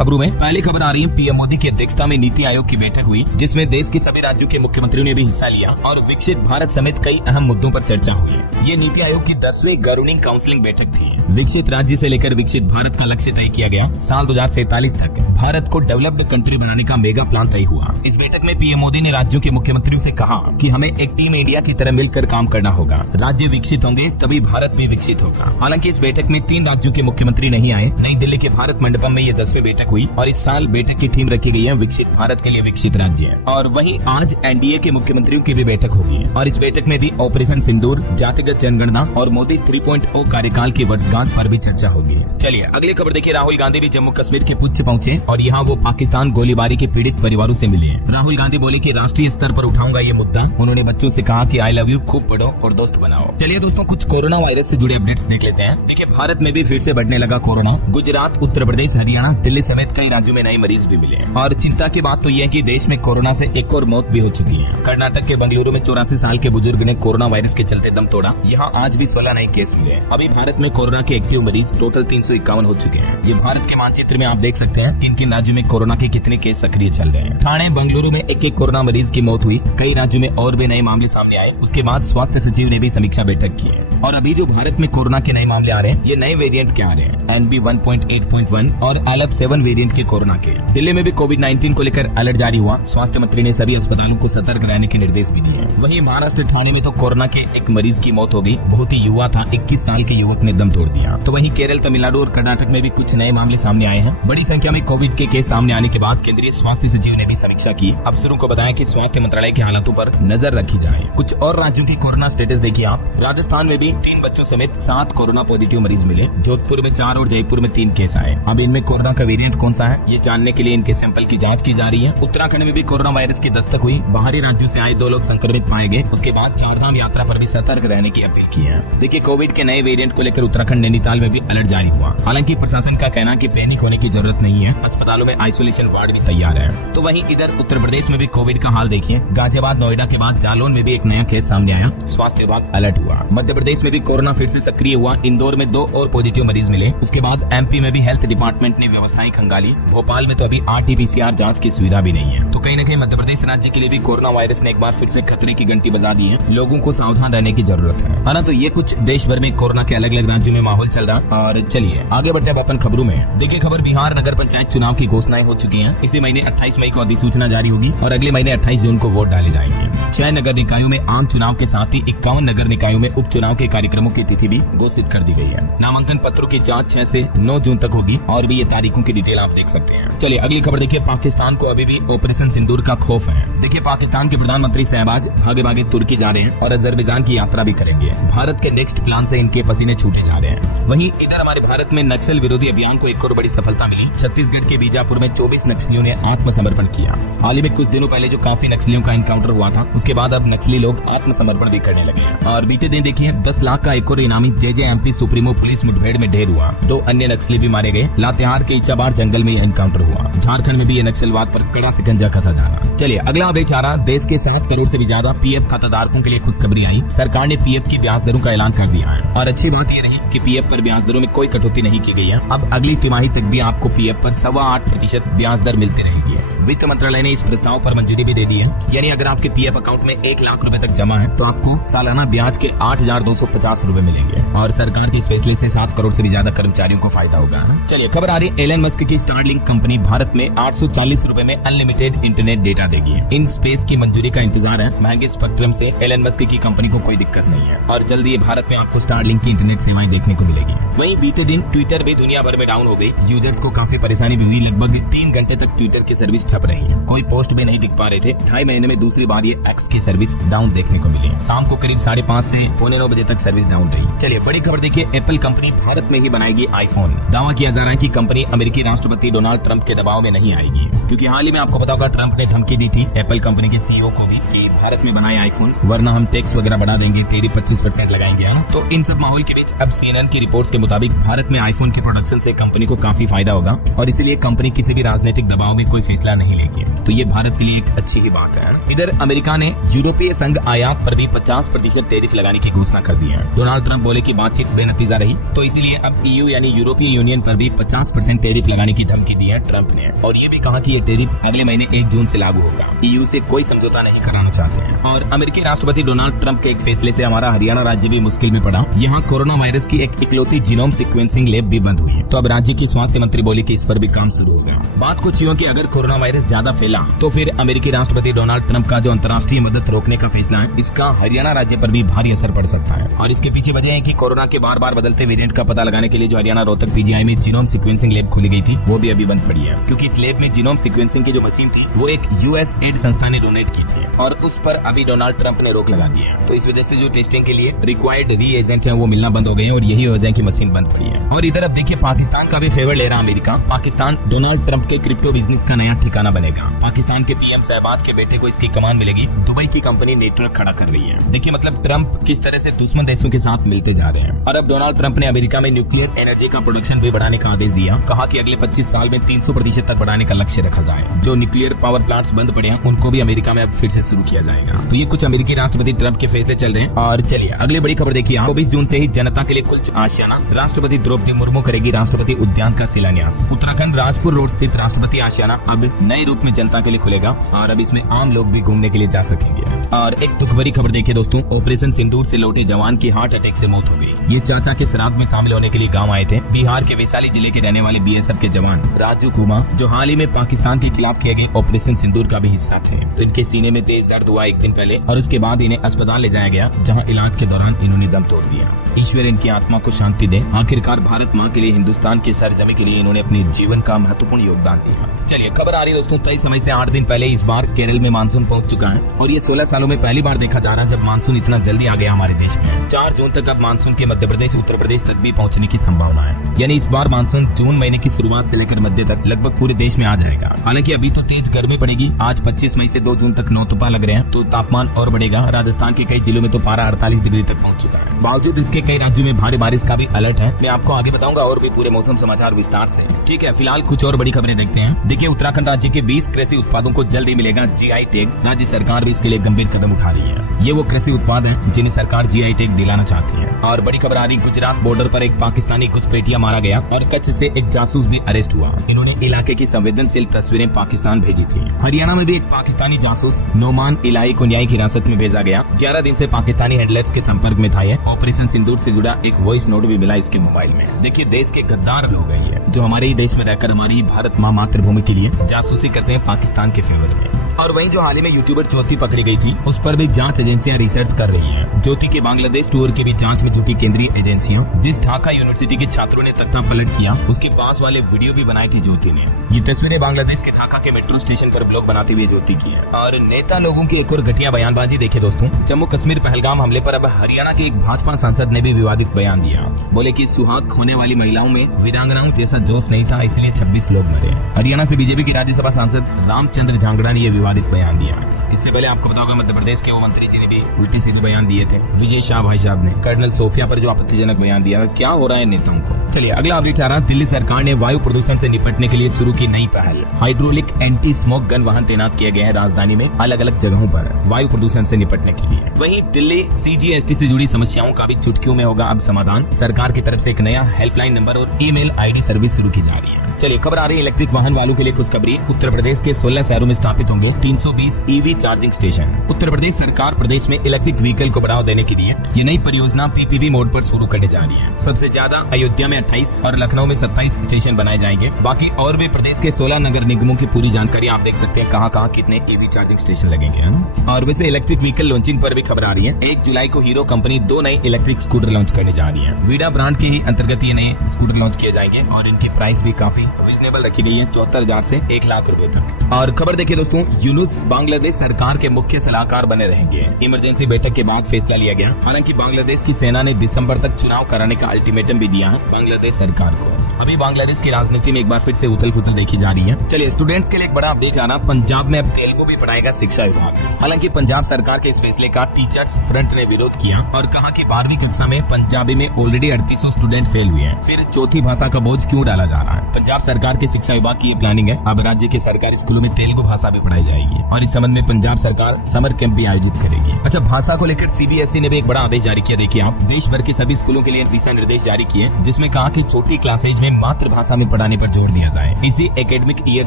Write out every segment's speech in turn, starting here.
खबरों में पहली खबर आ रही है। पीएम मोदी की अध्यक्षता में नीति आयोग की बैठक हुई, जिसमें देश के सभी राज्यों के मुख्यमंत्रियों ने भी हिस्सा लिया और विकसित भारत समेत कई अहम मुद्दों पर चर्चा हुई। ये नीति आयोग की 10वीं गवर्निंग काउंसिलिंग बैठक थी। विकसित राज्य से लेकर विकसित भारत का लक्ष्य तय किया गया। साल 2047 तक भारत को डेवलप्ड कंट्री बनाने का मेगा प्लान तय हुआ। इस बैठक में पीएम मोदी ने राज्यों के मुख्यमंत्रियों से कहा कि हमें एक टीम इंडिया की तरह मिलकर काम करना होगा। राज्य विकसित होंगे तभी भारत भी विकसित होगा। हालांकि इस बैठक में 3 राज्यों के मुख्यमंत्री नहीं आए। नई दिल्ली के भारत मंडपम में ये 10वीं बैठक हुई और इस साल बैठक की थीम रखी गई है विकसित भारत के लिए विकसित राज्य। और वहीं आज एनडीए के मुख्यमंत्रियों की भी बैठक होगी और इस बैठक में भी ऑपरेशन सिंदूर, जातिगत जनगणना और मोदी 3.0 कार्यकाल की वर्षगांठ पर भी चर्चा होगी। चलिए अगली खबर देखिए। राहुल गांधी भी जम्मू कश्मीर के पुंछ पहुंचे और यहाँ वो पाकिस्तान गोलीबारी के पीड़ित परिवारों से मिले। राहुल गांधी बोले कि राष्ट्रीय स्तर पर उठाऊंगा ये मुद्दा। उन्होंने बच्चों से कहा कि आई लव यू, खूब पढ़ो और दोस्त बनाओ। चलिए दोस्तों, कुछ कोरोना वायरस से जुड़े अपडेट्स देख लेते हैं। देखिए, भारत में भी फिर से बढ़ने लगा कोरोना। गुजरात, उत्तर प्रदेश, हरियाणा, दिल्ली समेत कई राज्यों में नए मरीज भी मिले और चिंता की बात तो यह है कि देश में कोरोना से एक और मौत भी हो चुकी है। कर्नाटक के बेंगलुरु में 84 साल के बुजुर्ग ने कोरोना वायरस के चलते दम तोड़ा। यहाँ आज भी 16 नए केस मिले। अभी भारत में कोरोना के एक्टिव मरीज टोटल 351 हो चुके हैं। ये भारत के मानचित्र में आप देख सकते हैं किन किन राज्यों में कोरोना के कितने केस सक्रिय चल रहे हैं। ठाणे, बेंगलुरु में एक कोरोना मरीज की मौत हुई। कई राज्यों में और भी नए मामले सामने आए। उसके बाद स्वास्थ्य सचिव ने भी समीक्षा बैठक की है। और अभी जो भारत में कोरोना के नए मामले आ रहे हैं, ये नए वेरिएंट के आ रहे हैं, NB 1.8.1 और ALP 7 वेरिएंट के कोरोना के। दिल्ली में भी कोविड-19 को लेकर अलर्ट जारी हुआ। स्वास्थ्य मंत्री ने सभी अस्पतालों को सतर्क रहने के निर्देश भी दिए। वहीं महाराष्ट्र ठाणे में तो कोरोना के एक मरीज की मौत हो गई। बहुत ही युवा था, 21 साल के युवक ने दम तोड़ दिया। तो वहीं केरल, तमिलनाडु और कर्नाटक में भी कुछ नए मामले सामने आए हैं। बड़ी संख्या में कोविड के केस सामने आने के बाद केंद्रीय स्वास्थ्य सचिव ने भी समीक्षा की। अफसरों को बताया कि स्वास्थ्य मंत्रालय के हालातों पर नजर रखी जाए। कुछ और राज्यों की कोरोना स्टेटस देखिए आप। राजस्थान में भी 3 बच्चों समेत 7 कोरोना पॉजिटिव मरीज मिले। जोधपुर में 4 और जयपुर में 3 केस आए। अब इनमें कोरोना का वेरिएंट कौन सा है, ये जानने के लिए इनके सैंपल की जांच की जा रही है। उत्तराखंड में भी कोरोना वायरस की दस्तक हुई। बाहरी राज्यों से आए 2 लोग संक्रमित पाए गए। उसके बाद चारधाम यात्रा पर भी सतर्क रहने की अपील की है। देखिए, कोविड के नए वेरिएंट को लेकर उत्तराखंड, नैनीताल में भी अलर्ट जारी हुआ। हालांकि प्रशासन का कहना है कि पैनिक होने की जरूरत नहीं है। अस्पतालों में आइसोलेशन वार्ड भी तैयार है। तो वहीं इधर उत्तर प्रदेश में भी कोविड का हाल देखिए। गाजियाबाद, नोएडा के बाद जालौन में भी एक नया केस सामने आया। स्वास्थ्य विभाग अलर्ट हुआ। मध्य प्रदेश में भी कोरोना फिर से सक्रिय हुआ। इंदौर में 2 और पॉजिटिव मरीज मिले। उसके बाद MP में भी हेल्थ डिपार्टमेंट ने व्यवस्थाएं खंगाली। भोपाल में तो अभी RT-PCR जांच की सुविधा भी नहीं है। तो कहीं न कहीं मध्य प्रदेश राज्य के लिए भी कोरोना वायरस ने एक बार फिर से खतरे की घंटी बजा दी है। लोगों को सावधान रहने की जरूरत है ना। तो ये कुछ देश भर में कोरोना के अलग अलग राज्यों में माहौल चल रहा। और चलिए आगे बढ़ते हैं अपन खबरों में। देखिए खबर, बिहार नगर पंचायत चुनाव की घोषणाएं हो चुकी हैं। इसी महीने 28 मई को अधिसूचना जारी होगी और अगले महीने 28 जून को वोट डाले जाएंगे। 6 नगर निकायों में आम चुनाव के साथ ही 51 नगर निकायों में उपचुनाव के कार्यक्रमों की तिथि भी घोषित कर दी गई है। नामांकन पत्रों की जांच 6 से 9 जून तक होगी और भी ये तारीखों की डिटेल आप देख सकते हैं। चलिए अगली खबर देखिए। पाकिस्तान को अभी भी ऑपरेशन सिंदूर का खौफ है। देखिए, पाकिस्तान के प्रधानमंत्री शहबाज भागे भागे तुर्की जा रहे हैं और अजरबैजान की यात्रा भी करेंगे। भारत के नेक्स्ट प्लान से इनके पसीने छूटे जा रहे हैं। वहीं इधर हमारे भारत में नक्सल विरोधी अभियान को एक और बड़ी सफलता मिली। छत्तीसगढ़ के बीजापुर में 24 नक्सलियों ने आत्मसमर्पण किया। हाल ही में कुछ दिनों पहले जो काफी नक्सलियों का एनकाउंटर हुआ था, उसके बाद अब नक्सली लोग आत्मसमर्पण भी करने लगे हैं। और बीते दिन देखिए 10 लाख का एक और इनामी JJMP सुप्रीमो पुलिस मुठभेड़ में ढेर हुआ। 2 अन्य नक्सली भी मारे गए। लातेहार के इचाबार जंगल में एनकाउंटर हुआ। झारखंड में भी ये नक्सलवाद पर कड़ा शिकंजा कसा जा रहा। चलिए अगला अपडेट आ रहा। देश के 7 करोड़ से भी ज्यादा PF खाताधारकों के लिए खुशखबरी आई। सरकार ने PF की ब्याज दरों का ऐलान कर दिया है और अच्छी बात ये रही कि PF पर ब्याज दरों में कोई कटौती नहीं की गई है। अब अगली तिमाही तक भी आपको PF पर 8.25% ब्याज दर मिलती रहेगी। वित्त मंत्रालय ने इस प्रस्ताव पर मंजूरी भी दे दी है। यानी अगर आपके PF अकाउंट में 1 लाख रुपए तक जमा है तो आपको सालाना ब्याज के 8,250 रुपए मिलेंगे और सरकार के इस फैसले से 7 करोड़ से भी ज्यादा कर्मचारियों को फायदा होगा। चलिए खबर आ रही है। एलन मस्क की स्टारलिंक कंपनी भारत में 840 रुपए में अनलिमिटेड इंटरनेट डेटा देगी। इन स्पेस की मंजूरी का इंतजार है। महंगे स्पेक्ट्रम से एलन मस्क की कंपनी को कोई दिक्कत नहीं है और जल्दी भारत में आपको स्टारलिंक की इंटरनेट सेवाएं देखने को मिलेगी। वहीं बीते दिन ट्विटर भी दुनिया भर में डाउन हो गई। यूजर्स को काफी परेशानी भी हुई। लगभग 3 घंटे तक ट्विटर की सर्विस ठप रही है। कोई पोस्ट भी नहीं दिख पा रहे थे। 2.5 महीने में दूसरी बार ये एक्स की सर्विस डाउन देखने को मिली। शाम को करीब 5:30 से 8:45 बजे तक सर्विस डाउन रही। चलिए बड़ी खबर देखिए। एप्पल कंपनी भारत में ही बनाएगी आईफोन। दावा किया जा रहा है कि कंपनी अमेरिकी राष्ट्रपति डोनाल्ड ट्रंप के दबाव में नहीं आएगी, क्योंकि हाल ही में आपको पता होगा ट्रंप ने धमकी दी थी एप्पल कंपनी के CEO को भी कि भारत में बनाए आईफोन, वरना हम टैक्स वगैरह बढ़ा देंगे, 25% लगाएंगे। तो इन सब माहौल के बीच अब CNN की रिपोर्ट्स के मुताबिक भारत में आईफोन के प्रोडक्शन से कंपनी को काफी फायदा होगा और इसीलिए कंपनी किसी भी राजनीतिक दबाव में कोई फैसला नहीं लेगी। तो ये भारत के लिए एक अच्छी ही बात है। इधर अमेरिका ने यूरोपीय संघ आयात पर भी 50% टैरिफ लगाने की घोषणा कर दी है। डोनाल्ड ट्रंप बोले कि बातचीत बेनतीजा रही, तो इसीलिए अब EU यानी यूरोपीय यूनियन पर भी 50% टैरिफ लगाने की धमकी दी है ट्रंप ने। और ये भी कहा कि ये टैरिफ अगले महीने 1 जून से लागू होगा। EU से कोई समझौता नहीं कराना चाहते हैं। और अमेरिकी राष्ट्रपति डोनाल्ड ट्रंप के एक फैसले से हमारा हरियाणा राज्य भी मुश्किल में पड़ा। यहाँ कोरोना वायरस की एक इकलौती जीनोम सीक्वेंसिंग लैब भी बंद हुई है। तो अब राज्य की स्वास्थ्य मंत्री बोली कि इस पर भी काम शुरू होगा। बात कुछ यूं कि अगर कोरोना वायरस ज्यादा फैला तो फिर अमेरिकी राष्ट्रपति डोनाल्ड ट्रंप का जो अंतर्राष्ट्रीय मदद रोकने का फैसला है, इसका हरियाणा राज्य पर भी भारी असर पड़ सकता है। और इसके पीछे वजह है कि कोरोना के बार बार बदलते वेरिएंट का पता लगाने के लिए जो हरियाणा रोहतक PGI में जीनोम सीक्वेंसिंग लैब खुली गई थी, वो भी अभी बंद पड़ी है। क्योंकि इस लैब में जीनोम सीक्वेंसिंग की जो मशीन थी वो एक USAID संस्था ने डोनेट की थी और उस पर अभी डोनाल्ड ट्रंप ने रोक लगा दी है। तो इस वजह से जो टेस्टिंग के लिए रिक्वायर्ड रीएजेंट है वो मिलना बंद हो गए हैं और यही वजह है कि मशीन बंद पड़ी है। और इधर अब देखिए पाकिस्तान का भी फेवर ले रहा अमेरिका। पाकिस्तान डोनाल्ड ट्रंप के क्रिप्टो बिजनेस का नया ठिकाना बनेगा। पाकिस्तान के PM शहबाज के बेटे को इसकी कमान मिलेगी। दुबई की कंपनी नेटवर्क खड़ा कर रही है। देखिए मतलब ट्रंप किस तरह से दुश्मन देशों के साथ मिलते जा रहे हैं। और अब डोनाल्ड ट्रंप ने अमेरिका में न्यूक्लियर एनर्जी का प्रोडक्शन भी बढ़ाने का आदेश दिया। कहा कि अगले 25 साल में 300% तक बढ़ाने का लक्ष्य रखा जाए। जो न्यूक्लियर पावर प्लांट्स बंद पड़े हैं उनको भी अमेरिका में अब फिर से शुरू किया जाएगा। तो ये कुछ अमेरिकी राष्ट्रपति ट्रंप के फैसले चल रहे हैं। और चलिए अगली बड़ी खबर देखिए। 24 जून से ही जनता के लिए कुछ आशियाना। राष्ट्रपति द्रौपदी मुर्मू करेगी राष्ट्रपति उद्यान का शिलान्यास। उत्तराखंड राजपुर रोड स्थित राष्ट्रपति आशियाना अब नए रूप में जनता के लिए खुलेगा और अब इसमें आम लोग भी घूमने के लिए जा सकेंगे। और एक दुख भरी खबर देखिए दोस्तों, ऑपरेशन सिंदूर से लौटे जवान की हार्ट अटैक से मौत हो गई। ये चाचा के श्राद्ध में शामिल होने के लिए गांव आए थे। बिहार के वैशाली जिले के रहने वाले BSF के जवान राजू कुमार, जो हाल ही में पाकिस्तान के खिलाफ किए गए ऑपरेशन सिंदूर का भी हिस्सा थे। तो इनके सीने में तेज दर्द हुआ एक दिन पहले और उसके बाद इन्हें अस्पताल ले जाया गया, जहाँ इलाज के दौरान इन्होंने दम तोड़ दिया। ईश्वर इनकी आत्मा को शांति दे। आखिरकार भारत माँ के लिए, हिंदुस्तान की सरजमी के लिए इन्होंने अपने जीवन का महत्वपूर्ण योगदान दिया। चलिए खबर आ रही है दोस्तों, तय समय से 8 दिन पहले इस बार केरल में मानसून पहुंच चुका है और ये 16 सालों में पहली बार देखा जा रहा है जब मानसून इतना जल्दी आ गया हमारे देश में। 4 जून तक अब मानसून के मध्य प्रदेश, उत्तर प्रदेश तक भी पहुंचने की संभावना है। यानी इस बार मानसून जून महीने की शुरुआत से लेकर मध्य तक लगभग पूरे देश में आ जाएगा। हालांकि अभी तो तेज गर्मी पड़ेगी। आज 25 मई से 2 जून तक नौतपा लग रहे हैं, तो तापमान और बढ़ेगा। राजस्थान के कई जिलों में तो पारा 48 डिग्री तक पहुंच चुका है। बावजूद इसके कई राज्यों में भारी बारिश का भी अलर्ट है। मैं आपको आगे बताऊंगा और भी पूरे मौसम समाचार विस्तार से। ठीक है, फिलहाल कुछ और बड़ी खबरें देखते हैं। देखिए उत्तराखंड राज्य के 20 कृषि उत्पादों को जल्द ही मिलेगा GI टैग। राज्य सरकार भी इसके लिए गंभीर कदम उठा रही है। ये वो कृषि उत्पाद हैं जिन्हें सरकार GI टैग दिलाना चाहती है। और बड़ी खबर आ रही, गुजरात बॉर्डर पर एक पाकिस्तानी घुसपैठिया मारा गया और कच्छ से एक जासूस भी अरेस्ट हुआ। इन्होंने इलाके की संवेदनशील तस्वीरें पाकिस्तान भेजी थी। हरियाणा में भी एक पाकिस्तानी जासूस नोमान इलाई को न्यायिक हिरासत में भेजा गया। 11 दिन से पाकिस्तानी हैंडलर्स के संपर्क में था। ऑपरेशन सिंदूर से जुड़ा एक वॉइस नोट भी मिला इसके मोबाइल में। देखिए देश के गद्दार लोग हैं ये, जो हमारे ही देश में रहकर हमारी भारत माँ मातृभूमि के लिए जासूसी करते हैं पाकिस्तान के फेवर में। और वहीं जो हाल ही में यूट्यूबर ज्योति पकड़ी गई थी, उस पर भी जांच एजेंसियां रिसर्च कर रही हैं। ज्योति के बांग्लादेश टूर की भी जांच में जुटी केंद्रीय एजेंसियां। जिस ढाका यूनिवर्सिटी के छात्रों ने तख्ता पलट किया, उसके पास वाले वीडियो भी बनाई थी ज्योति ने। ये तस्वीरें बांग्लादेश के ढाका के मेट्रो स्टेशन पर ब्लॉग बनाते हुए ज्योति की है। और नेता लोगों की एक और घटिया बयानबाजी देखिए दोस्तों। जम्मू कश्मीर पहलगाम हमले पर अब हरियाणा के एक भाजपा सांसद ने भी विवादित बयान दिया। बोले कि सुहाग खोने वाली महिलाओं में वीरांगनाओं जैसा जोश नहीं था, इसलिए 26 लोग मरे। हरियाणा से बीजेपी की राज्यसभा सांसद रामचंद्र झांगड़ा ने यह विवादित बयान दिया। इससे पहले आपको बताओगे मध्य प्रदेश के वो मंत्री जी ने भी उल्टी सीधे बयान दिए थे। विजय शाह भाई साहब ने कर्नल सोफिया पर जो आपत्तिजनक बयान दिया। क्या हो रहा है नेताओं को। चलिए अगला अपडेट आ रहा, दिल्ली सरकार ने वायु प्रदूषण से निपटने के लिए शुरू की नई पहल। हाइड्रोलिक एंटी स्मोक गन वाहन तैनात किए गए हैं राजधानी में अलग अलग जगहों पर वायु प्रदूषण से निपटने के लिए। वहीं दिल्ली CGST से जुड़ी समस्याओं का भी चुटकियों में होगा अब समाधान। सरकार की तरफ से एक नया हेल्पलाइन नंबर और ईमेल ID सर्विस शुरू की जा रही है। चलिए खबर आ रही है इलेक्ट्रिक वाहन वालों के लिए खुशखबरी। उत्तर प्रदेश के 16 शहरों में स्थापित होंगे 320 EV charging station. Uttar Pradesh सरकार प्रदेश में इलेक्ट्रिक व्हीकल को बढ़ावा देने के लिए ये नई परियोजना PPP मोड पर शुरू करने जा रही है। सबसे ज्यादा अयोध्या में 28 और लखनऊ में 27 स्टेशन बनाए जाएंगे। बाकी और भी प्रदेश के 16 नगर निगमों की पूरी जानकारी आप देख सकते हैं, कहाँ कितने EV चार्जिंग स्टेशन लगेंगे, है ना। और वैसे इलेक्ट्रिक व्हीकल लॉन्चिंग पर भी खबर आ रही है। 1 जुलाई को हीरो कंपनी 2 नए इलेक्ट्रिक स्कूटर लॉन्च करने जा रही है। वीडा ब्रांड के ही अंतर्गत ये नए स्कूटर लॉन्च किए जाएंगे और इनके प्राइस भी काफी रीजनेबल रखी गई है 74,000 से 1 लाख रुपए तक। और खबर देखिए दोस्तों, यूनुस बांग्लादेश सरकार के मुख्य सलाहकार बने रहेंगे। इमरजेंसी बैठक के बाद फैसला लिया गया। हालांकि बांग्लादेश की सेना ने दिसंबर तक चुनाव कराने का अल्टीमेटम भी दिया है बांग्लादेश सरकार को। अभी बांग्लादेश की राजनीति में एक बार फिर से उथल पुथल देखी जा रही है। चलिए स्टूडेंट्स के लिए एक बड़ा अपडेट आ रहा, पंजाब में अब तेलुगु भी पढ़ाएगा शिक्षा विभाग। हालांकि पंजाब सरकार के इस फैसले का टीचर्स फ्रंट ने विरोध किया और कहा कि 12वीं कक्षा में पंजाबी में ऑलरेडी 3800 स्टूडेंट फेल हुए हैं, फिर चौथी भाषा का बोझ क्यों डाला जा रहा है। पंजाब सरकार के शिक्षा विभाग की ये प्लानिंग है, अब राज्य के सरकारी स्कूलों में तेलुगु भाषा भी पढ़ाई जाएगी और इस संबंध में पंजाब सरकार समर कैंप भी आयोजित करेगी। अच्छा, भाषा को लेकर सीबीएसई ने भी एक बड़ा आदेश जारी किया। देखिए आप, देश भर के सभी स्कूलों के लिए दिशा निर्देश जारी किए, जिसमें कहा कि छोटी क्लासेज में मातृभाषा में पढ़ाने पर जोर दिया जाए। इसी एकेडमिक ईयर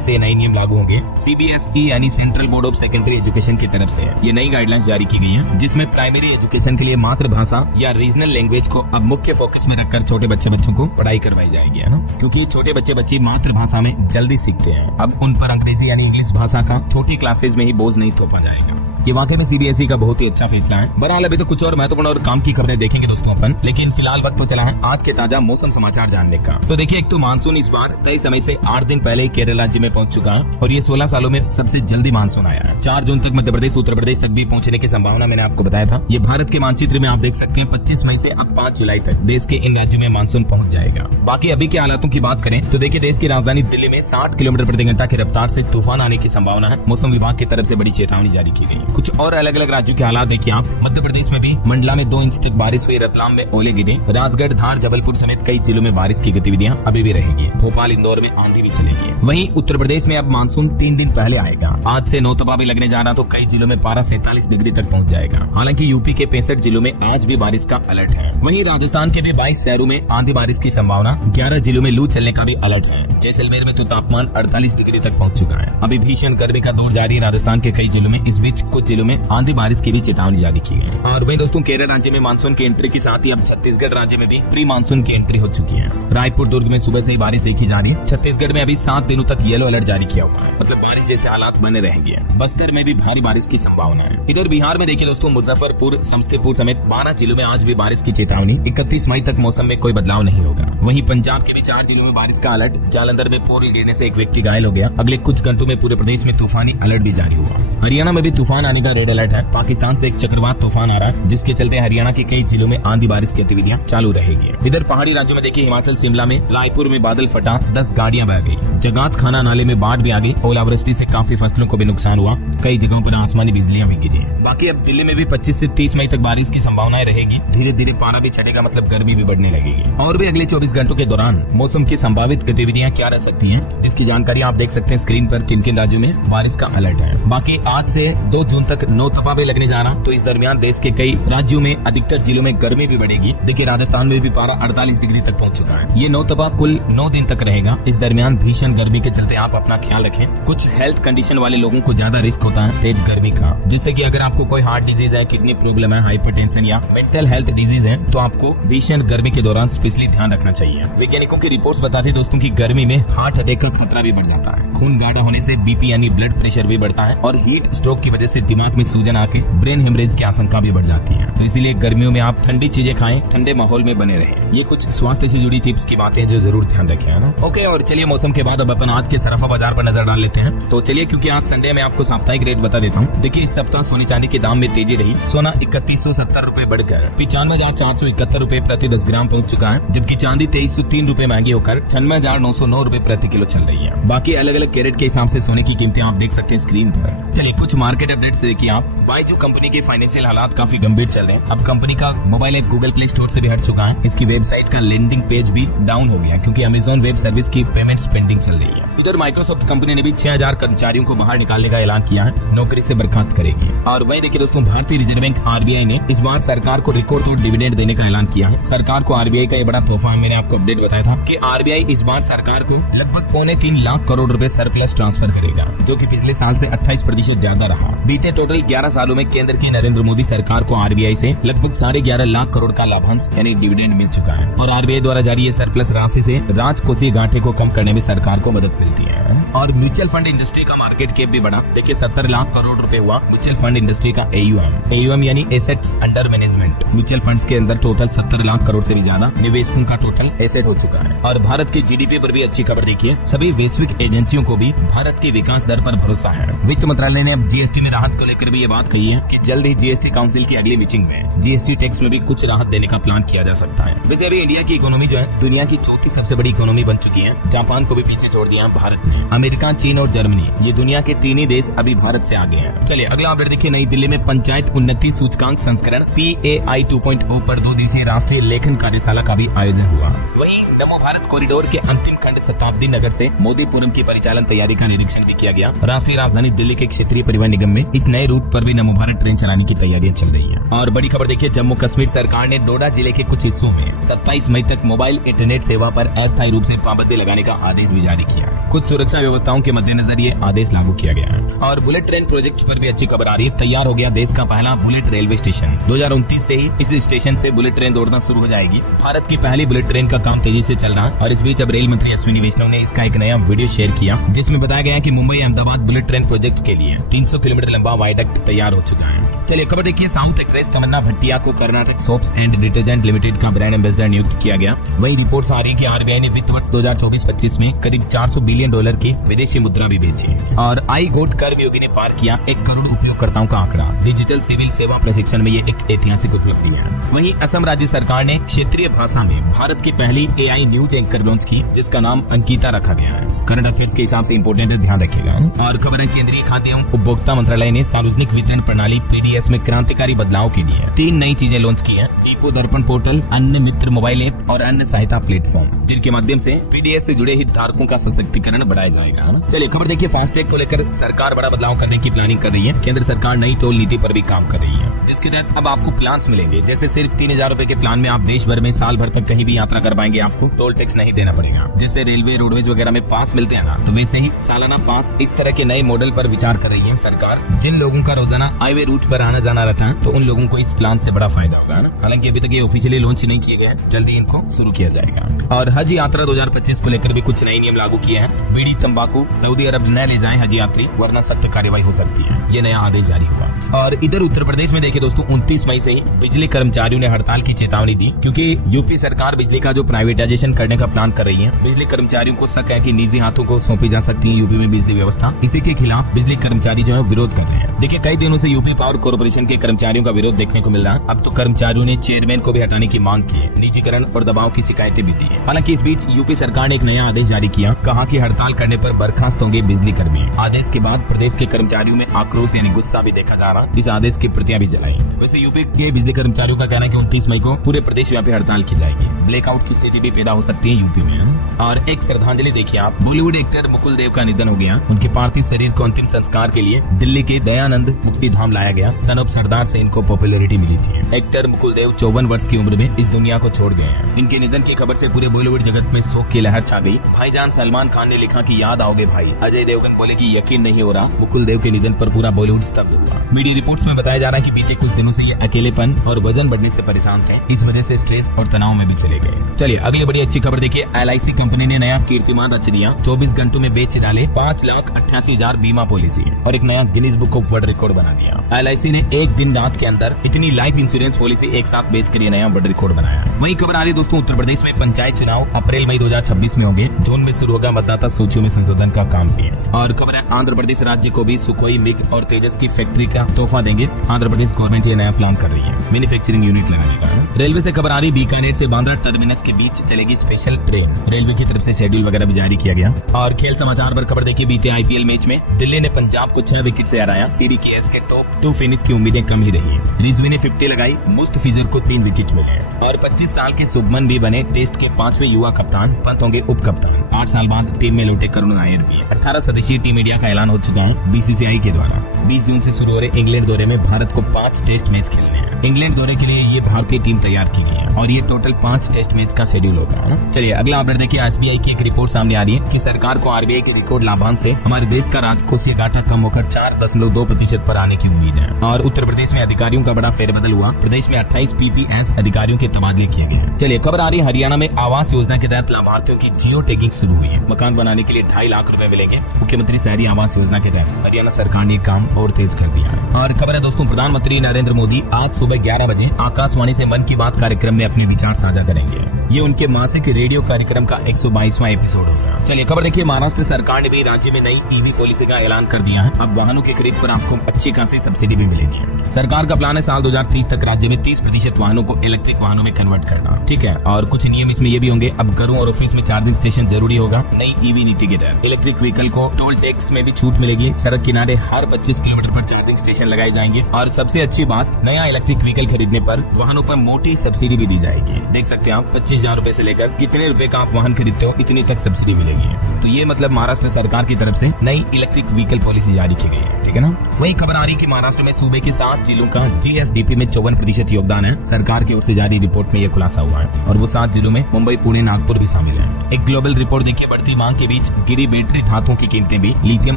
से नए नियम लागू होंगे। सीबीएसई यानी central board of secondary education की तरफ से ये नई गाइडलाइंस जारी की गई है, जिसमें प्राइमरी एजुकेशन के लिए मातृभाषा या रीजनल लैंग्वेज को अब मुख्य फोकस में रखकर छोटे बच्चों को पढ़ाई करवाई जाएगी, है ना, क्योंकि छोटे बच्चे मातृभाषा में जल्दी सीखते हैं। अब उन पर अंग्रेजी यानी इंग्लिश भाषा का छोटी क्लासेज में ही बोझ नहीं थोपा जाएगा। ये वाकई में सीबीएसई का बहुत ही अच्छा फैसला है। बहरहाल अभी तो कुछ और महत्वपूर्ण और काम की खबरें देखेंगे दोस्तों अपन, लेकिन फिलहाल वक्त तो चला है आज के ताजा मौसम समाचार जानने का। तो देखिए, एक तो मानसून इस बार तय समय से 8 दिन पहले ही केरल राज्य में पहुंच चुका है और ये 16 सालों में सबसे जल्दी मानसून आया है। 4 जून तक मध्य प्रदेश उत्तर प्रदेश तक भी पहुंचने की संभावना मैंने आपको बताया था। ये भारत के मानचित्र में आप देख सकते हैं 25 मई से अब 5 जुलाई तक देश के इन राज्यों में मानसून पहुंच जाएगा। बाकी अभी के हालातों की बात करें तो देखिए, देश की राजधानी दिल्ली में 60 किलोमीटर प्रति घंटा की रफ्तार से तूफान आने की संभावना है। मौसम विभाग की तरफ से बड़ी चेतावनी जारी की गई। कुछ और अलग अलग राज्यों के हालात देखिए आप, मध्य प्रदेश में भी मंडला में 2 इंच तक बारिश हुई, रतलाम में ओले गिरे, राजगढ़, धार, जबलपुर समेत कई जिलों में बारिश की गतिविधियां अभी भी रहेगी। भोपाल, इंदौर में आंधी भी चलेगी। वहीं उत्तर प्रदेश में अब मानसून 3 दिन पहले आएगा। आज से नौतपा भी लगने जा रहा, तो कई जिलों में पारा 47 डिग्री तक पहुंच जाएगा। हालांकि यूपी के 65 जिलों में आज भी बारिश का अलर्ट है। वहीं राजस्थान के भी 22 शहरों में आंधी बारिश की संभावना, 11 जिलों में लू चलने का भी अलर्ट है। जैसलमेर में तो तापमान 48 डिग्री तक पहुंच चुका है। अभी भीषण गर्मी का दौर जारी है राजस्थान के कई जिलों में। इस बीच कुछ जिलों में आंधी बारिश की भी चेतावनी जारी की है। और वहीं दोस्तों, केरल राज्य में मानसून की एंट्री के साथ ही अब छत्तीसगढ़ राज्य में भी प्री मानसून की एंट्री हो चुकी है। रायपुर, दुर्ग में सुबह से ही बारिश देखी जा रही है। छत्तीसगढ़ में अभी 7 दिनों तक येलो अलर्ट जारी किया हुआ है, मतलब बारिश जैसे हालात बने रहेंगे। बस्तर में भी भारी बारिश की संभावना है। इधर बिहार में देखिए दोस्तों, मुजफ्फरपुर, समस्तीपुर समेत 12 जिलों में आज भी बारिश की चेतावनी। 31 मई तक मौसम में कोई बदलाव नहीं होगा। वहीं पंजाब के भी 4 जिलों में बारिश का अलर्ट। जालंधर में पोल गिरने से एक व्यक्ति घायल हो गया। अगले कुछ घंटों में पूरे प्रदेश में तूफानी अलर्ट भी जारी हुआ। हरियाणा में भी तूफान आने का रेड अलर्ट है। पाकिस्तान से एक चक्रवात तूफान आ रहा है, जिसके चलते हरियाणा के कई जिलों में आंधी बारिश की गतिविधियां चालू रहेगी। इधर पहाड़ी राज्यों में देखिए, हिमाचल शिमला में रायपुर में बादल फटा, 10 गाड़ियां बह गई। जगात खाना नाले में बाढ़ भी आ गई। ओलावृष्टि से काफी फसलों को भी नुकसान हुआ। कई जगहों पर आसमानी बिजलियां भी गिरी। बाकी अब दिल्ली में भी 25 से 30 मई तक बारिश की संभावनाएं रहेगी। धीरे धीरे पारा भी चढ़ेगा, मतलब गर्मी भी बढ़ने लगेगी। और भी अगले 24 घंटों के दौरान मौसम की संभावित गतिविधियां क्या रह सकती हैं, जिसकी जानकारी आप देख सकते हैं स्क्रीन पर। किन किन राज्यों में बारिश का अलर्ट है। बाकी आज से 2 जून तक नौतपा भी लगने जा रहा, तो इस दरमियान देश के कई राज्यों में अधिकतर जिलों में गर्मी भी बढ़ेगी। देखिए, राजस्थान में भी पारा 48 डिग्री तक पहुंच चुका है। ये नौतपा कुल 9 दिन तक रहेगा। इस दरमियान भीषण गर्मी के चलते आप अपना ख्याल रखें। कुछ हेल्थ कंडीशन वाले लोगों को ज्यादा रिस्क होता है तेज गर्मी का, जैसे कि अगर आपको कोई हार्ट डिजीज है, किडनी प्रॉब्लम है, हाइपरटेंशन या मेंटल हेल्थ डिजीज है, तो आपको भीषण गर्मी के दौरान स्पेशली ध्यान रखना चाहिए। वैज्ञानिकों की रिपोर्ट्स बताती है दोस्तों की गर्मी में हार्ट अटैक का खतरा भी बढ़ जाता है। खून गाढ़ा होने से बीपी यानी ब्लड प्रेशर भी बढ़ता है और हीट स्ट्रोक की वजह से दिमाग में सूजन आके ब्रेन हेमरेज की आशंका भी बढ़ जाती है। तो इसीलिए गर्मियों में आप ठंडी चीजें खाएं, ठंडे माहौल में बने रहें। ये कुछ स्वास्थ्य से जुड़ी टिप्स की बातें जो जरूर ध्यान रखें, है ना। ओके, और चलिए मौसम के बाद अब अपन आज के सराफा बाजार पर नजर डाल लेते हैं। तो चलिए, क्योंकि आज संडे में आपको साप्ताहिक रेट बता देता हूँ। देखिए, इस सप्ताह सोने चांदी के दाम में तेजी रही। सोना 3170 रूपए बढ़कर 95,471 रूपए प्रति 10 ग्राम पहुँच चुका है, जबकि चांदी 2303 रूपए महंगी होकर 96,909 रूपए प्रति किलो चल रही है। बाकी अलग अलग कैरेट के हिसाब से सोने की कीमतें आप देख सकते हैं स्क्रीन पर। चलिए कुछ मार्केट अपडेट्स देखिए आप। बायजू कंपनी के फाइनेंशियल हालात काफी गंभीर चल रहे हैं। अब कंपनी का mobile app Google play store से भी हट चुका है। इसकी वेबसाइट का लैंडिंग पेज भी डाउन हो गया, क्योंकि अमेजॉन वेब सर्विस की पेमेंट्स पेंडिंग चल रही है। उधर माइक्रोसॉफ्ट कंपनी ने भी 6000 कर्मचारियों को बाहर निकालने का ऐलान किया है, नौकरी से बर्खास्त करेगी। और वहीं देखिए दोस्तों, भारतीय रिजर्व बैंक आरबीआई ने इस बार सरकार को रिकॉर्ड तोड़ डिविडेंड देने का ऐलान किया है। सरकार को आरबीआई का ये बड़ा तोहफा, मैंने आपको अपडेट बताया था कि आरबीआई इस बार सरकार को लगभग 2.25 लाख करोड़ रुपए सरप्लस ट्रांसफर करेगा, जो कि पिछले साल से 28% ज्यादा रहा। बीते टोटल 11 सालों में केंद्र की नरेंद्र मोदी सरकार को आरबीआई से लगभग 11.5 लाख करोड़ का लाभांश यानी डिविडेंड मिल चुका है। और आरबीआई द्वारा जारी ये सरप्लस राशि से राजकोषीय घाटे को कम करने में सरकार को मदद मिलती है। और म्यूचुअल फंड इंडस्ट्री का मार्केट कैप भी बढ़ा। देखिए 70 लाख करोड़ रुपए हुआ म्यूचुअल फंड इंडस्ट्री का AUM यानी assets under management. Mutual funds के अंदर टोटल 70 लाख करोड़ से भी ज्यादा निवेशकों का टोटल एसेट हो चुका है। और भारत के जीडीपी पर भी अच्छी खबर देखिए, सभी वैश्विक एजेंसियों को भी भारत की विकास दर पर भरोसा है। वित्त मंत्रालय ने अब जीएसटी में राहत को लेकर भी ये बात कही है कि जल्द ही जीएसटी काउंसिल की अगली मीटिंग में जीएसटी टैक्स में भी कुछ राहत देने का प्लान किया जा सकता है। वैसे अभी इंडिया की इकोनॉमी जो है दुनिया की चौथी सबसे बड़ी इकोनॉमी बन चुकी है। जापान को भी पीछे छोड़ दिया भारत ने। अमेरिका, चीन और जर्मनी, ये दुनिया के तीन ही देश अभी भारत से आगे हैं। चलिए अगला अपडेट देखिए, नई दिल्ली में पंचायत उन्नति सूचकांक संस्करण PAI 2.0 पर 2 दिवसीय राष्ट्रीय लेखन कार्यशाला का भी आयोजन हुआ। वहीं नमो भारत कॉरिडोर के अंतिम खंड शताब्दी नगर से मोदीपुरम की परिचालन तैयारी का निरीक्षण भी किया गया। राष्ट्रीय राजधानी दिल्ली के क्षेत्रीय परिवहन निगम में इस नए रूट पर भी नमो भारत ट्रेन चलाने की तैयारियां चल रही हैं। और बड़ी खबर देखिए, जम्मू कश्मीर सरकार ने डोडा जिले के कुछ हिस्सों में 27 मई तक मोबाइल इंटरनेट सेवा पर अस्थायी रूप से पाबंदी लगाने का आदेश भी जारी किया है। कुछ सुरक्षा व्यवस्थाओं के मद्देनजर ये आदेश लागू किया गया है। और बुलेट ट्रेन प्रोजेक्ट पर भी अच्छी खबर आ रही है। तैयार हो गया देश का पहला बुलेट रेलवे स्टेशन। 2029 से ही इस स्टेशन से बुलेट ट्रेन दौड़ना शुरू हो जाएगी। भारत की पहली बुलेट ट्रेन का काम तेजी से चल रहा है। और इस बीच अब रेल मंत्री अश्विनी वैष्णव ने इसका एक नया वीडियो शेयर किया, जिसमें बताया गया कि Mumbai Ahmedabad bullet train project के लिए 300 किलोमीटर लंबा वायडक्ट तैयार हो चुका है। चलिए खबर देखिए, साउथ एक्ट्रेस तमन्ना भट्टिया को Karnataka soaps and detergent limited का ब्रांड एम्बेसडर नियुक्त किया गया। वही रिपोर्ट्स आ रही है कि आरबीआई ने वित्त वर्ष 2024-25 में करीब $400 बिलियन की विदेशी मुद्रा भी बेची। और आई गोट कर्मयोगी ने पार किया 1 करोड़ उपयोगकर्ताओं का आंकड़ा। डिजिटल सिविल सेवा प्रशिक्षण में ये एक ऐतिहासिक उपलब्धि है। वहीं असम राज्य सरकार ने क्षेत्रीय भाषा में भारत की पहली AI न्यूज एंकर लॉन्च की, जिसका नाम अंकिता रखा गया है। करंट अफेयर्स के हिसाब से इंपोर्टेंट है, ध्यान रखिएगा। और खबर है, केंद्रीय खाद्य एवं उपभोक्ता मंत्रालय ने सार्वजनिक वितरण प्रणाली PDS में क्रांतिकारी बदलाव के लिए 3 नई चीजें लॉन्च की है। ईको दर्पण पोर्टल, अन्य मित्र मोबाइल ऐप और अन्य सहायता प्लेटफॉर्म, जिनके माध्यम से PDS से जुड़े हितधारकों का सशक्तिकरण बढ़ाया जाएगा। चलिए खबर देखिए, फास्टैग को लेकर सरकार बड़ा बदलाव करने की प्लानिंग कर रही है। केंद्र सरकार नई टोल नीति पर भी काम कर रही है, जिसके तहत अब आपको प्लान मिलेंगे। जैसे सिर्फ 3000 रुपए के प्लान में आप देश भर में साल भर तक कहीं भी यात्रा कर पाएंगे। आपको टोल टैक्स नहीं देना पड़ेगा। जैसे रेलवे, रोडवेज वगैरह में पास मिलते हैं ना, तो वैसे ही सालाना पास। इस तरह के नए मॉडल पर विचार कर रही है सरकार। जिन लोगों का रोजाना हाईवे रूट पर आना जाना रहता है, तो उन लोगों को इस प्लान से बड़ा फायदा होगा ना। हालांकि अभी तक ये ऑफिशियली लॉन्च नहीं किए गए हैं, जल्दी इनको शुरू किया जाएगा। और हज यात्रा 2025 को लेकर भी कुछ नए नियम लागू किए हैं। बीड़ी, तंबाकू सऊदी अरब न ले जाएं हज यात्री, वरना सख्त कार्रवाई हो सकती है। ये नया आदेश जारी हुआ। और इधर उत्तर प्रदेश में देखिए दोस्तों, 29 मई से ही बिजली कर्मचारियों ने हड़ताल की चेतावनी दी, क्योंकि यूपी सरकार बिजली का जो प्राइवेटाइजेशन करने का प्लान कर रही है। बिजली कर्मचारियों को शक है कि निजी हाथों को सौंपी जा सकती है यूपी में बिजली व्यवस्था। इसी के खिलाफ बिजली कर्मचारी जो है विरोध कर रहे हैं। देखिए कई दिनों से यूपी पावर कॉर्पोरेशन के कर्मचारियों का विरोध देखने को मिल रहा है। अब तो कर्मचारियों ने चेयरमैन को भी हटाने की मांग की है। निजीकरण और दबाव की शिकायतें भी दी है। हालांकि इस बीच यूपी सरकार ने एक नया आदेश जारी किया, कहा कि हड़ताल करने पर बर्खास्त होंगे बिजली कर्मी। आदेश के बाद प्रदेश के कर्मचारियों में आक्रोश यानी गुस्सा भी देखा जा रहा। इस आदेश की प्रतियां भी जलाई। वैसे यूपी के बिजली कर्मचारियों का कहना है कि 29 मई को पूरे प्रदेश व्यापी हड़ताल की जाएगी। ब्लैकआउट की स्थिति भी पैदा हो सकती है यूपी में। और एक श्रद्धांजलि देखिए आप, बॉलीवुड एक्टर मुकुल देव का निधन हो गया। उनके पार्थिव शरीर को अंतिम संस्कार के लिए दिल्ली के दयानंद मुक्ति धाम लाया गया। सन ऑफ सरदार से इनको पॉपुलैरिटी मिली थी। एक्टर मुकुल देव 54 वर्ष की उम्र में इस दुनिया को छोड़ गए हैं। इनके निधन की खबर से पूरे बॉलीवुड जगत में शोक की लहर छा गई। भाईजान सलमान खान ने लिखा कि याद आओगे भाई। अजय देवगन बोले कि यकीन नहीं हो रहा। मुकुल देव के निधन पर पूरा बॉलीवुड स्तब्ध हुआ। मीडिया रिपोर्ट्स में बताया जा रहा है कि बीते कुछ दिनों से ये अकेलेपन और वजन बढ़ने से परेशान थे। इस वजह से स्ट्रेस और तनाव में भी चले गए। चलिए अगली बड़ी अच्छी खबर देखिए, LIC कंपनी ने नया कीर्तिमान रच दिया। 24 घंटों में बेच डाले 5,88,000 बीमा पॉलिसी और एक नया Guinness book of world record बना दिया। LIC ने एक दिन रात के अंदर इतनी लाइफ इंश्योरेंस पॉलिसी एक साथ बेचकर ये नया वर्ल्ड रिकॉर्ड बनाया। वही खबर आ रही दोस्तों, उत्तर प्रदेश में पंचायत चुनाव अप्रैल मई 2026 में होंगे। जून में शुरू होगा मतदाता सूचियों में संशोधन का काम भी है। और खबर है, आंध्र प्रदेश राज्य को भी सुखोई, मिग और तेजस की फैक्ट्री का तोहफा देंगे। आंध्र प्रदेश गवर्नमेंट ये नया प्लान कर रही है मैन्युफैक्चरिंग यूनिट लगाने का। रेलवे से खबर आ रही, बीकानेर से बांद्रा टर्मिनस के बीच चलेगी स्पेशल ट्रेन। रेलवे की तरफ से शेड्यूल वगैरह भी जारी किया गया। और खेल समाचार पर खबर देखिए, बीते IPL मैच में दिल्ली ने पंजाब को 6 विकेट से हराया। टीरी केएस के टॉप 2 फिनिश की उम्मीदें कम ही रही। रिजवी ने 50 लगाई, मुस्तफिजर को 3 विकेट मिले। और 25 साल के शुभमन भी बने टेस्ट के 5वें युवा कप्तान। पंत होंगे उप कप्तान। 8 साल बाद टीम में लौटे करुण नायर भी। 18 सदस्यीय टीम इंडिया का ऐलान हो चुका है BCCI के द्वारा। 20 जून से शुरू हो रहे इंग्लैंड दौरे में भारत को 5 टेस्ट मैच खेलने हैं। इंग्लैंड दौरे के लिए ये भारतीय टीम तैयार की गई है और ये टोटल 5 टेस्ट मैच का शेड्यूल होगा है। चलिए अगला अपडेट देखिए, SBI की एक रिपोर्ट सामने आ रही है कि सरकार को RBI के रिकॉर्ड लाभांश से हमारे देश का राजकोषीय घाटा कम होकर 4.2% पर आने की उम्मीद है। और उत्तर प्रदेश में अधिकारियों का बड़ा फेरबदल हुआ। प्रदेश में 28 PPS अधिकारियों के तबादले किए गए। चलिए खबर आ रही है, हरियाणा में आवास योजना के तहत लाभार्थियों की जियो टैगिंग शुरू हुई है। मकान बनाने के लिए 2.5 लाख रुपए मिलेंगे। मुख्यमंत्री शहरी आवास योजना के तहत हरियाणा सरकार ने काम और तेज कर दिया है। और खबर है दोस्तों, प्रधानमंत्री नरेंद्र मोदी आज सुबह 11 बजे आकाशवाणी से मन की बात कार्यक्रम में अपने विचार साझा करेंगे। ये उनके मासिक रेडियो कार्यक्रम का 122वां एपिसोड होगा। चलिए खबर देखिए, महाराष्ट्र सरकार ने भी राज्य में नई ईवी पॉलिसी का ऐलान कर दिया है। अब वाहनों की खरीद पर आपको अच्छी खासी सब्सिडी भी मिलेगी। सरकार का प्लान है साल 2030 तक राज्य में 30% वाहनों को इलेक्ट्रिक वाहनों में कन्वर्ट करना। ठीक है, और कुछ नियम इसमें ये भी होंगे। अब घरों और ऑफिस में चार्जिंग स्टेशन जरूरी होगा। नई ईवी नीति के तहत इलेक्ट्रिक व्हीकल को टोल टैक्स में भी छूट मिलेगी। सड़क किनारे हर 25 किलोमीटर पर चार्जिंग स्टेशन लगाए जाएंगे। और सबसे अच्छी बात, नया इलेक्ट्रिक व्हीकल खरीदने पर वाहनों पर मोटी सब्सिडी भी दी जाएगी। देख सकते हैं आप, 25,000 रूपए से लेकर कितने रुपए का आप वाहन खरीदते हो इतनी तक सब्सिडी मिलेगी। तो ये मतलब महाराष्ट्र सरकार की तरफ से नई इलेक्ट्रिक व्हीकल पॉलिसी जारी की गई है। ठीक है ना। वही खबर आ रही कि महाराष्ट्र में सूबे के 7 जिलों का जीएसडीपी में 54% योगदान है। सरकार की ओर से जारी रिपोर्ट में यह खुलासा हुआ है। और वो 7 जिलों में मुंबई, पुणे, नागपुर भी शामिल है। एक ग्लोबल रिपोर्ट देखिए, बढ़ती मांग के बीच गिरी बैटरी धातुओं की कीमतें भी लिथियम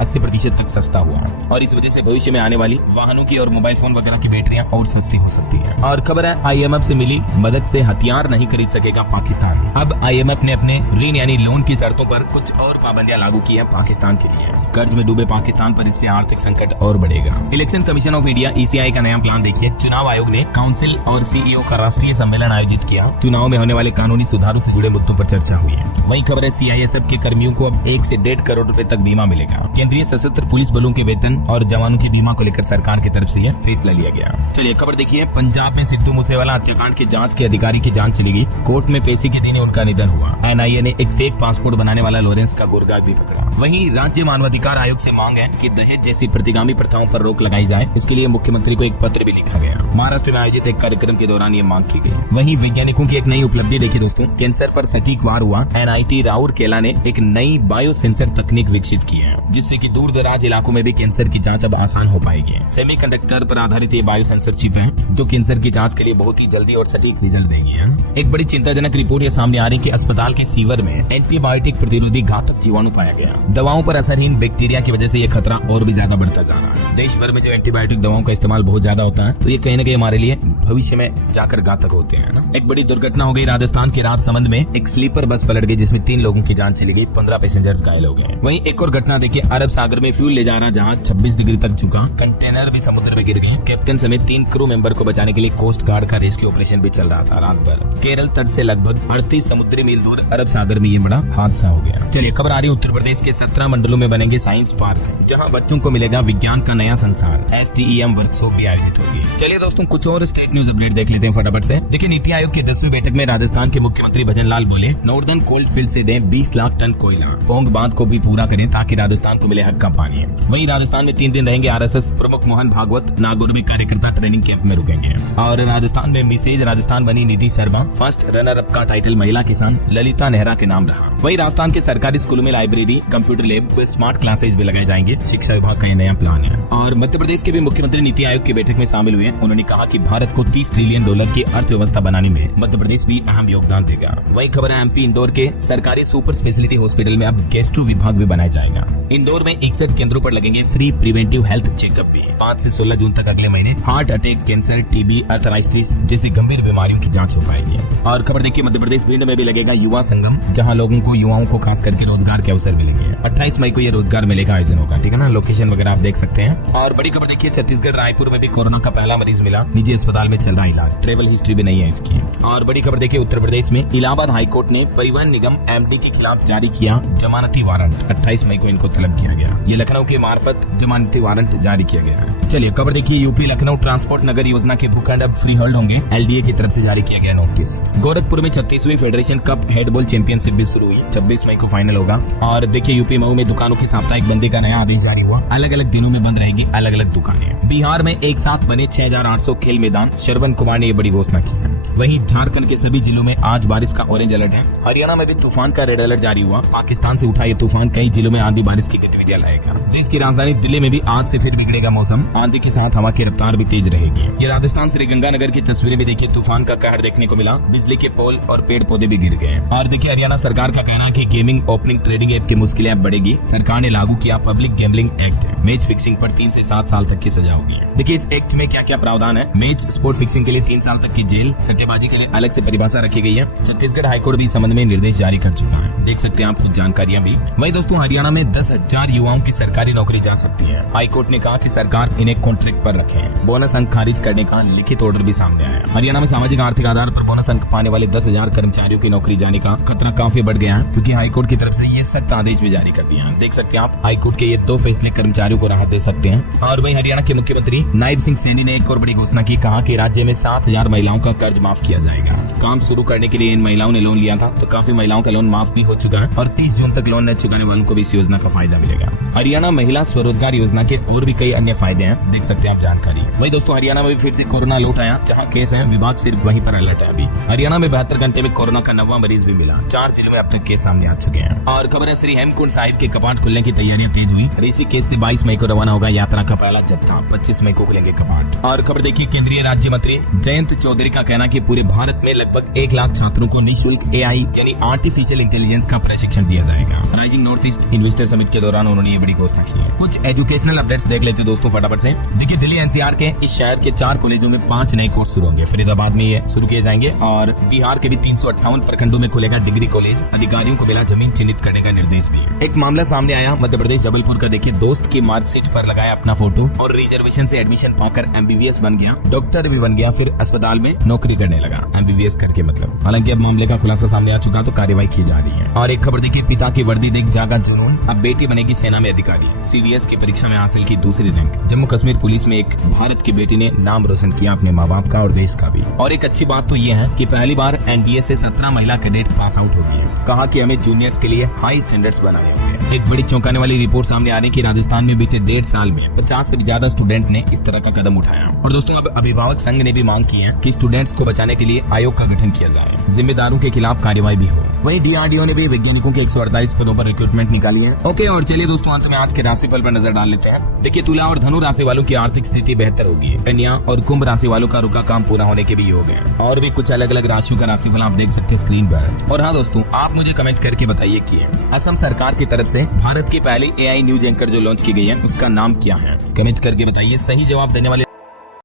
80% तक सस्ता हुआ है। और इस वजह से भविष्य में आने वाली वाहनों की और मोबाइल फोन वगैरह की बैटरियां और सस्ती हो सकती है। और खबर है, IMF से मिली मदद से हथियार नहीं खरीद सकेगा पाकिस्तान। अब IMF ने अपने ऋण यानी लोन की शर्तों पर कुछ और पाबंदियां लागू की है पाकिस्तान के लिए। कर्ज में डूबे पाकिस्तान पर इससे आर्थिक संकट और बढ़ेगा। Election commission of India ECI का नया प्लान देखिए। चुनाव आयोग ने काउंसिल और CEO का राष्ट्रीय सम्मेलन आयोजित किया। चुनाव में होने वाले कानूनी सुधारों से जुड़े मुद्दों पर चर्चा हुई है। वहीं खबर है, CISF के कर्मियों को अब 1 से 1.5 करोड़ रुपए तक बीमा मिलेगा। केंद्रीय सशस्त्र पुलिस बलों के वेतन और जवानों की बीमा को लेकर सरकार की तरफ से यह फैसला लिया गया। चलिए खबर देखिए, पंजाब में सिद्धू मूसेवाला हत्याकांड की जांच के अधिकारी की जांच चलेगी। कोर्ट में पेशी के दिन उनका निधन हुआ। NIA ने एक फेक पासपोर्ट बनाने वाला लॉरेंस का गुरगाग भी पकड़ा। वहीं राज्य मानवाधिकार आयोग से मांग है कि दहेज जैसी प्रतिगामी प्रथाओं पर रोक लगाई जाए। इसके लिए मुख्यमंत्री को एक पत्र भी लिखा गया। महाराष्ट्र में आयोजित एक कार्यक्रम के दौरान ये मांग की गई। वहीं वैज्ञानिकों की एक नई उपलब्धि देखिए दोस्तों, कैंसर पर सटीक वार हुआ। NIT राउरकेला ने एक नई बायो सेंसर तकनीक विकसित की है, जिससे कि दूर दराज इलाकों में भी कैंसर की जांच अब आसान हो पाएगी। सेमीकंडक्टर पर आधारित ये बायो सेंसर चिप है, जो कैंसर की जांच के लिए बहुत ही जल्दी और सटीक रिजल्ट देंगी। एक बड़ी चिंताजनक रिपोर्ट ये सामने आ रही कि अस्पताल के सीवर में एंटीबायोटिक प्रतिरोधी घातक जीवाणु पाया गया। दवाओं पर असरहीन बैक्टीरिया की वजह से ये खतरा और भी ज्यादा बढ़ता जा रहा है। देश भर में जो एंटीबायोटिक दवाओं का इस्तेमाल बहुत ज्यादा होता है, तो ये कहीं न कहीं हमारे लिए भविष्य में जाकर घातक होते हैं ना। एक बड़ी दुर्घटना हो गई राजस्थान के राजसमंद में। एक स्लीपर बस पलट गई, जिसमें 3 लोगों की जान चली गई, 15 पैसेंजर्स घायल हो गए। वहीं एक और घटना देखिए, अरब सागर में फ्यूल ले जा रहा जहाज 26 डिग्री तक झुका, कंटेनर भी समुद्र में गिर गई। कैप्टन समेत 3 क्रू मेंबर को बचाने के लिए कोस्ट गार्ड का रेस्क्यू ऑपरेशन भी चल रहा था रात भर। केरल तट से लगभग 38 समुद्री मील दूर अरब सागर में ये बड़ा हादसा हो गया। चलिए खबर आ रही, उत्तर प्रदेश के 17 मंडलों में बनेंगे साइंस पार्क, जहां बच्चों को मिलेगा विज्ञान का नया संसार। STEM वर्कशॉप भी आयोजित होगी। चलिए दोस्तों, कुछ और स्टेट न्यूज अपडेट देख लेते हैं फटाफट से। देखिए, नीति आयोग की 10वीं बैठक में राजस्थान के मुख्यमंत्री भजन लाल बोले, नॉर्दर्न कोल्ड फील्ड से दें 20 लाख टन कोयला। पोंग बांध को भी पूरा करें ताकि राजस्थान को मिले हक का पानी। वहीं राजस्थान में 3 दिन रहेंगे RSS प्रमुख मोहन भागवत। नागौर में कार्यकर्ता ट्रेनिंग कैंप में रुकेंगे। और राजस्थान में मिसेज राजस्थान बनी निधि शर्मा। फर्स्ट रनर अप का टाइटल महिला किसान ललिता नेहरा के नाम रहा। वहीं राजस्थान के सरकारी स्कूलों में library, computer lab, smart classes भी लगाए जाएंगे। शिक्षा विभाग का यह नया प्लान है। और मध्य प्रदेश के भी मुख्यमंत्री नीति आयोग की बैठक में शामिल हुए। उन्होंने कहा कि भारत को $30 ट्रिलियन की अर्थव्यवस्था बनाने में मध्य प्रदेश भी अहम योगदान देगा। वही खबर है, MP इंदौर के सरकारी सुपर स्पेशलिटी हॉस्पिटल में अब गैस्ट्रो विभाग भी बनाया जाएगा। इंदौर में 61 केंद्रों पर लगेंगे फ्री प्रिवेंटिव हेल्थ चेकअप भी। 5 से 16 जून तक अगले महीने heart attack, cancer, TB, arthritis जैसी गंभीर बीमारियों की जांच हो पाएगी। और खबर देखिए, मध्य प्रदेश भिंड में भी लगेगा युवा संगम, जहां युवाओं को खास करके रोजगार के अवसर मिलेंगे। 28 मई को ये रोजगार मेले का आयोजन होगा। ठीक है ना, लोकेशन वगैरह आप देख सकते हैं। और बड़ी खबर देखिए, छत्तीसगढ़ रायपुर में भी कोरोना का पहला मरीज मिला। निजी अस्पताल में चल रहा इलाज, ट्रेवल हिस्ट्री भी नहीं है इसकी। और बड़ी खबर देखिए, उत्तर प्रदेश में इलाहाबाद हाईकोर्ट ने परिवहन निगम MD के खिलाफ जारी किया जमानती वारंट। 28 मई को इनको तलब किया गया। ये लखनऊ के मार्फत जमानती वारंट जारी किया गया है। चलिए खबर देखिए, यूपी लखनऊ ट्रांसपोर्ट नगर योजना के भूखंड अब फ्री होल्ड होंगे। LDA की तरफ से जारी किया गया नोटिस। गोरखपुर में 36वीं फेडरेशन कप हेडबॉल चैंपियनशिप भी शुरू हुई। 26 मई को फाइनल होगा। और देखिए, यूपी मऊ में दुकानों की साप्ताहिक बंदी का नया आदेश जारी हुआ। अलग अलग दिनों में बंद रहेंगी अलग अलग दुकानें। बिहार में एक साथ बने 6800 खेल मैदान। श्रवण कुमार ने ये बड़ी घोषणा की है। वहीं झारखंड के सभी जिलों में आज बारिश का ऑरेंज अलर्ट है। हरियाणा में भी तूफान का रेड अलर्ट जारी हुआ। पाकिस्तान से उठा ये तूफान कई जिलों में आंधी बारिश की गतिविधियां लाएगा। देश की राजधानी दिल्ली में भी आज से फिर बिगड़ेगा मौसम। आंधी के साथ हवा की रफ्तार भी तेज रहेगी। ये राजस्थान श्रीगंगानगर की तस्वीरें भी देखिए, तूफान का कहर देखने को मिला। बिजली के पोल और पेड़ पौधे भी गिर गए। और देखिए, हरियाणा सरकार का कहना है कि गेमिंग ओपनिंग ट्रेडिंग ऐप की मुश्किलें अब बढ़ेगी। सरकार ने लागू किया public gambling act. Match fixing पर 3 से 7 साल तक की सजा होगी। देखिए, इस एक्ट में क्या क्या प्रावधान है। मैच स्पोर्ट फिक्सिंग के लिए 3 साल तक की जेल, सट्टेबाजी के लिए अलग से परिभाषा रखी गई है। छत्तीसगढ़ हाईकोर्ट भी इस संबंध में निर्देश जारी कर चुका है। देख सकते हैं आप कुछ जानकारियां भी। वहीं दोस्तों, हरियाणा में 10,000 युवाओं की सरकारी नौकरी जा सकती है। हाईकोर्ट ने कहा कि सरकार इन्हें कॉन्ट्रैक्ट पर रखे। बोनस अंक खारिज करने का लिखित ऑर्डर भी सामने आया। हरियाणा में सामाजिक आर्थिक आधार पर बोनस अंक पाने वाले 10,000 कर्मचारियों की नौकरी जाने का खतरा खतरा काफी बढ़ गया है, क्योंकि हाईकोर्ट की तरफ से ये सख्त आदेश भी जारी कर दिया है। देख सकते हैं आप, हाईकोर्ट के ये 2 फैसले कर्मचारियों को राहत दे सकते हैं। और वहीं हरियाणा के मुख्यमंत्री नायब सिंह सैनी ने एक और बड़ी घोषणा की, कहा कि राज्य में 7,000 महिलाओं का कर्ज माफ किया जाएगा। काम शुरू करने के लिए इन महिलाओं ने लोन लिया था, तो काफी महिलाओं का लोन माफ भी हो चुका है और 30 जून तक लोन न चुकाने वालों को भी इस योजना का फायदा मिलेगा। हरियाणा महिला स्वरोजगार योजना के और भी कई अन्य फायदे हैं, देख सकते हैं आप जानकारी। वही दोस्तों, हरियाणा में भी फिर से कोरोना लौट आया, जहां केस है विभाग सिर्फ वहीं पर अलर्ट है। अभी हरियाणा में 72 घंटे में कोरोना का 9वां मरीज भी मिला। 4 जिलों में अब तक केस सामने आ चुके हैं। और खबर है, श्री हेमकुंड साहिब के कपाट खुलने की तैयारियां तेज हुई। ऋषिकेश से 22 मई को रवाना होगा यात्रा का पहला जत्था, 25 मई को खुलेंगे कपाट। और खबर देखिए, केंद्रीय राज्य मंत्री जयंत चौधरी का कहना कि पूरे भारत में लगभग 1 लाख छात्रों को निःशुल्क AI यानी आर्टिफिशियल इंटेलिजेंस का प्रशिक्षण दिया जाएगा। Rising north east investor summit के दौरान उन्होंने ये बड़ी घोषणा की है। कुछ एजुकेशनल अपडेट्स देख लेते हैं दोस्तों फटाफट से। देखिए, दिल्ली NCR के इस शहर के 4 कॉलेजों में 5 नए कोर्स शुरू होंगे। फरीदाबाद में ये शुरू किए जाएंगे और बिहार के भी 358 प्रखंडों में खुलेगा डिग्री कॉलेज। अधिकारियों को बिना जमीन चिन्हित करने का निर्देश भी है। एक मामला सामने आया मध्य प्रदेश जबलपुर का। देखिए, दोस्त की मार्कशीट पर लगाया अपना फोटो और रिजर्वेशन से एडमिशन पाकर MBBS बन गया, डॉक्टर भी बन गया, फिर अस्पताल में नौकरी करने लगा MBBS करके मतलब। हालांकि अब मामले का खुलासा सामने आ चुका, तो कार्रवाई की जा रही है। और एक खबर देखिए, पिता की वर्दी देख जागा जुनून, अब बेटी बनेगी सेना में अधिकारी। CVS की परीक्षा में हासिल की दूसरी रैंक। जम्मू कश्मीर पुलिस में एक भारत की बेटी ने नाम रोशन किया अपने माँ बाप का और देश का भी। और एक अच्छी बात तो ये है कि पहली बार NDA से 17 महिला कैडेट पास आउट हो गई है। कहा कि हमें जूनियर्स के लिए हाई स्टैंडर्ड्स बनाने होंगे। एक बड़ी चौंकाने वाली रिपोर्ट सामने आ रही है कि राजस्थान में बीते 1.5 साल में 50 से भी ज्यादा स्टूडेंट ने इस तरह का कदम उठाया। और दोस्तों, अब अभिभावक संघ ने भी मांग की है कि स्टूडेंट्स को बचाने के लिए आयोग का गठन किया जाए, जिम्मेदारों के खिलाफ कार्रवाई भी हो। वहीं DRDO ने भी वैज्ञानिकों के 148 पदों पर रिक्रूटमेंट निकाली है। ओके, और चलिए दोस्तों, अंत में आज के राशिफल पर नजर डाल लेते हैं। देखिए, तुला और धनु राशि वालों की आर्थिक स्थिति बेहतर होगी। कन्या और कुंभ राशि वालों का रुका काम पूरा होने के भी योग है। और भी कुछ अलग अलग राशियों का राशिफल आप देख सकते हैं स्क्रीन पर। और हाँ दोस्तों, आप मुझे कमेंट करके बताइए कि असम सरकार की तरफ से भारत की पहली AI न्यूज एंकर जो लॉन्च की गई है, उसका नाम क्या है? कमेंट करके बताइए। सही जवाब देने वाले